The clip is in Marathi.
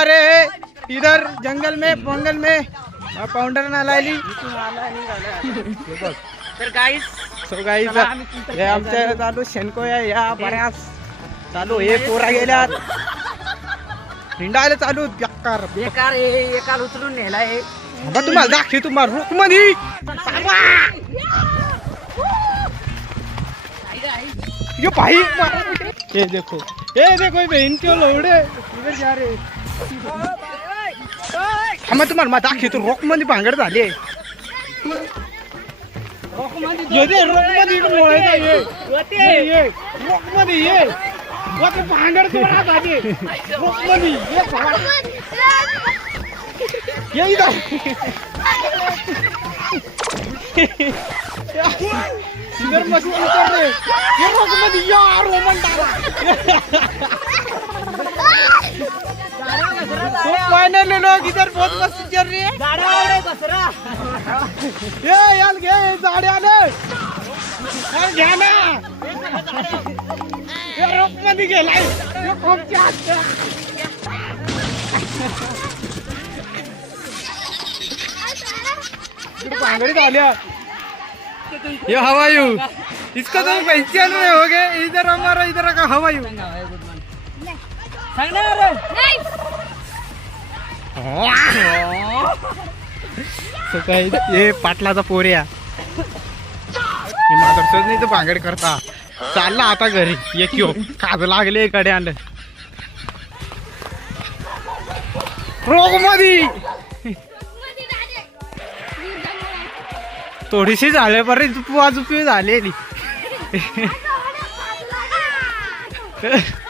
अरे इधर जंगल में बंगल में। पाउंडर नालायली तर गाईस सो हे आमच्या चालू शेणको आहे या बऱ्याच चालू हे पोरा गेल्यात. हिंडायला चालू बेकार. बेकार हे उचलून नेलाय. बाबा तुम्हाला दाखवी तुम्हाला रुकमध्ये ये भाई ये देखो ये देखो बहन क्यों लौड़े इधर जा रे. थांबा तुम्हाला मा दाखवी तू रोकमध्ये भांगड झाले ये दे रोकमध्ये इकडं वळायचं ये ये, ये रोकमध्ये ये वा ते भांगड तोडा झाले रोकमध्ये ये भावा. ये इधर इधर मस्ती कर रहे ये रोकमध्ये यार रोमन तो फाइनली लोग इधर बहुत मस्त चल रही है ये यार घे झाडे आले यार घ्या ना ये रोकमध्ये गेलाय ये खूप जास्त भांगड़ी डालिया ये हवायू इसका तो पहचान में हो गए इधर हमारा इधर का हवायू So काय हे पाटलाचा पोऱ्या हे माधवच नाही तर भांगड करता. चालला आता घरी. एक यो काज लागले कडे आलं रोग मधी थोडीशी झाले बरे वाजुपी झालेली.